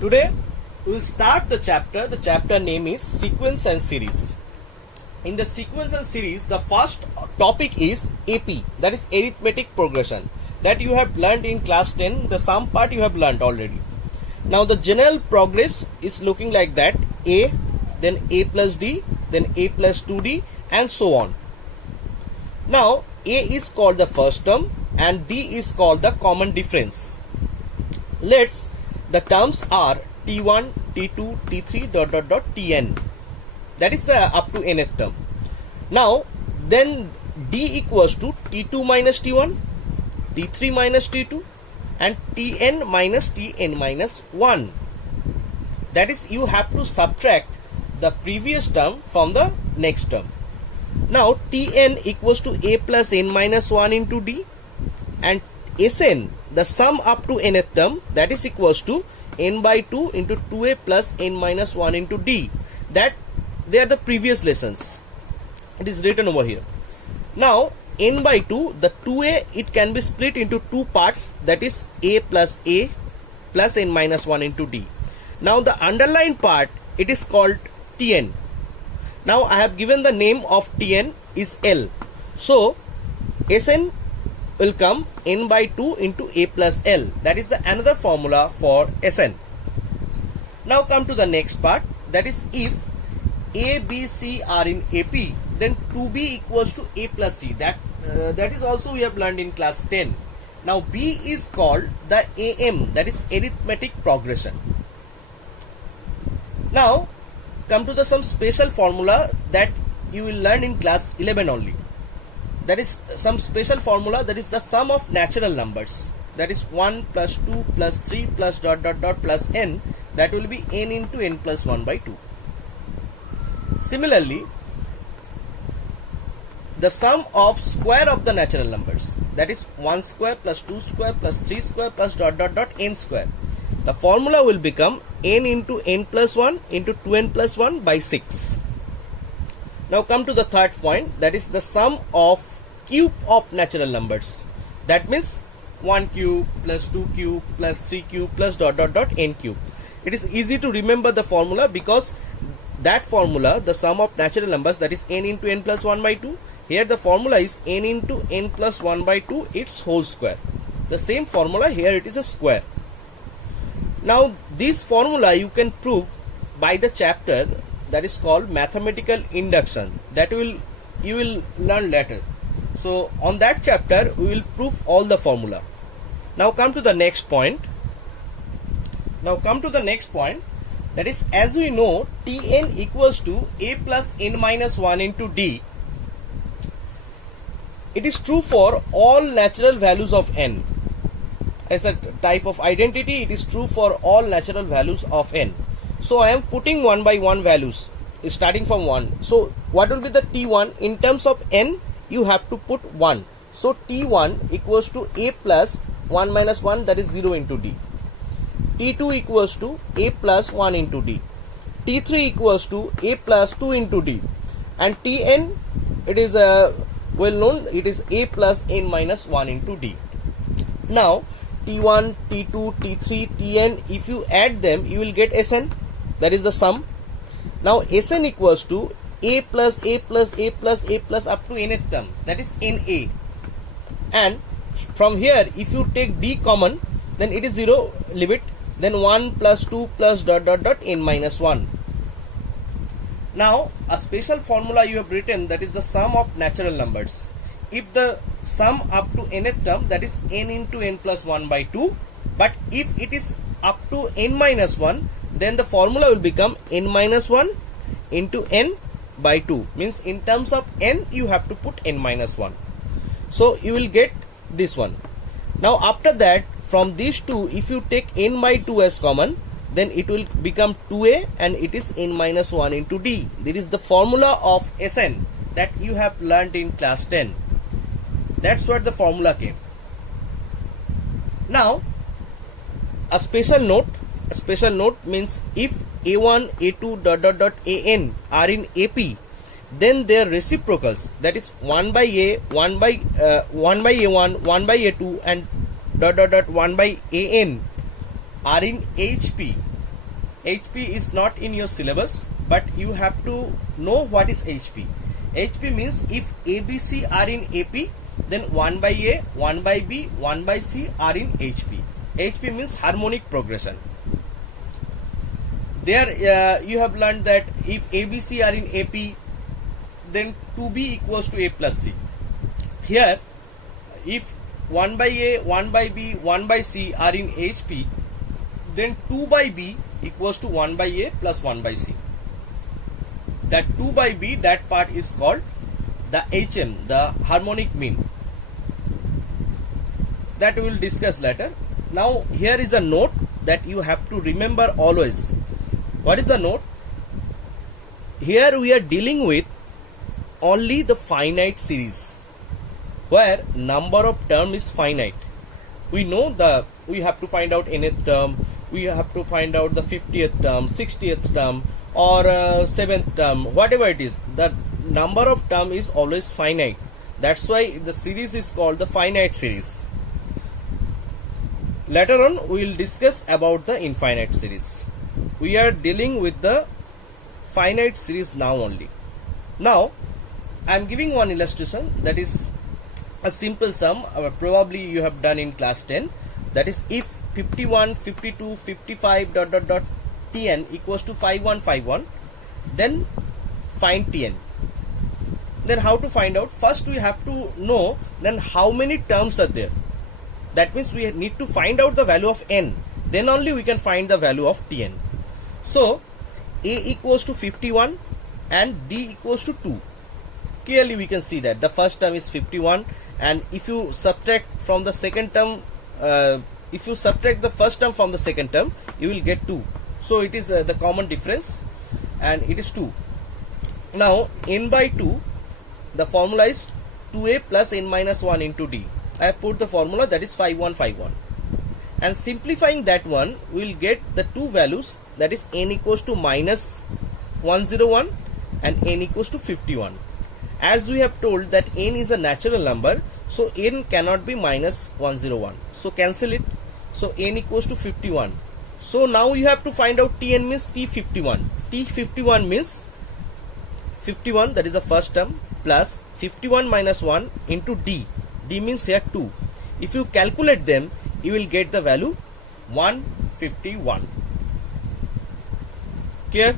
Today we will start the chapter. The chapter name is Sequence and Series. In the sequence and series, the first topic is AP, that is arithmetic progression, that you have learned in class 10. The sum part you have learned already. Now the general progress is looking like that: A, then A plus D, then A plus 2D, and so on. Now A is called the first term and D is called the common difference. The terms are T1, T2, T3 ... Tn. That is the up to nth term. Now then D equals to T2 minus T1, T3 minus T2, and Tn minus Tn minus 1. That is, you have to subtract the previous term from the next term. Now Tn equals to A plus n minus 1 into D, and Sn, the sum up to nth term, that is equals to n by 2 into 2a plus n minus 1 into D. That they are the previous lessons. It is written over here. Now n by 2, the 2a, it can be split into two parts, that is a plus n minus 1 into D. Now the underlined part, it is called Tn. Now I have given the name of Tn is L. So Sn will come n by 2 into a plus L. That is the another formula for Sn. Now come to the next part, that is if A, B, C are in AP, then 2B equals to A plus C. That is also we have learned in class 10. Now B is called the AM, that is arithmetic progression. Now come to the some special formula that you will learn in class 11 only. That is some special formula, that is the sum of natural numbers. That is 1 plus 2 plus 3 plus ... plus n. That will be n into n plus 1 by 2. Similarly, the sum of square of the natural numbers, that is 1 square plus 2 square plus 3 square plus ... n square. The formula will become n into n plus 1 into 2n plus 1 by 6. Now come to the third point, that is the sum of cube of natural numbers. That means 1 cube plus 2 cube plus 3 cube plus ... n cube. It is easy to remember the formula because that formula, the sum of natural numbers, that is n into n plus 1 by 2. Here the formula is n into n plus 1 by 2, its whole square. The same formula here, it is a square. Now this formula you can prove by the chapter that is called mathematical induction, that you will learn later. So on that chapter we will prove all the formula. Now come to the next point. That is, as we know, Tn equals to A plus n minus 1 into D. It is true for all natural values of n. As a type of identity, it is true for all natural values of n. So I am putting one by one values starting from 1. So what will be the T1? In terms of n, you have to put 1. So T1 equals to A plus 1 minus 1, that is 0 into D. T2 equals to A plus 1 into D. T3 equals to A plus 2 into D. And Tn, it is well known, it is A plus n minus 1 into D. Now T1, T2, T3, Tn, if you add them, you will get Sn, that is the sum. Now Sn equals to A plus A plus A plus A plus up to nth term, that is Na. And from here, if you take D common, then it is 0, leave it, then 1 plus 2 plus ... n minus 1. Now a special formula you have written, that is the sum of natural numbers. If the sum up to nth term, that is n into n plus 1 by 2, but if it is up to n minus 1, then the formula will become n minus 1 into n by 2. Means in terms of n, you have to put n minus 1. So you will get this one. Now after that, from these two, if you take n by 2 as common, then it will become 2a and it is n minus 1 into D. This is the formula of Sn that you have learnt in class 10. That's where the formula came. Now a special note means if A1, A2 ... An are in AP, then their reciprocals, that is 1 by A, 1 by A1, 1 by A2 and ... 1 by An are in HP, HP is not in your syllabus, but you have to know what is HP. HP means if ABC are in AP, then 1 by A, 1 by B, 1 by C are in HP. HP means harmonic progression. There you have learned that if ABC are in AP, then 2B equals to A plus C. Here, if 1 by A, 1 by B, 1 by C are in HP, then 2 by B equals to 1 by A plus 1 by C. That 2 by B, that part is called the HM, the harmonic mean. That we will discuss later. Now here is a note that you have to remember always. What is the note? Here we are dealing with only the finite series, where number of term is finite. We know we have to find out nth term, we have to find out the 50th term, 60th term, or 7th term, whatever it is. The number of term is always finite. That's why the series is called the finite series. Later on we will discuss about the infinite series. We are dealing with the finite series now only. Now I am giving one illustration, that is a simple sum, probably you have done in class 10. That is, if 51, 52, 55 Tn equals to 5151, then find Tn. Then how to find out? First we have to know then how many terms are there. That means we need to find out the value of n. Then only we can find the value of Tn. So A equals to 51 and D equals to 2. Clearly we can see that the first term is 51, and if you subtract from the second term, if you subtract the first term from the second term, you will get 2. So it is the common difference, and it is 2. Now n by 2, the formula is 2a plus n minus 1 into d. I have put the formula, that is 5151, and simplifying that one, we will get the two values, that is n equals to minus 101 and n equals to 51. As we have told that n is a natural number, so n cannot be minus 101. So cancel it. So n equals to 51. So now you have to find out Tn means T51. T51 means 51, that is the first term, plus 51 minus 1 into D. D means here 2. If you calculate them, you will get the value 151. Clear?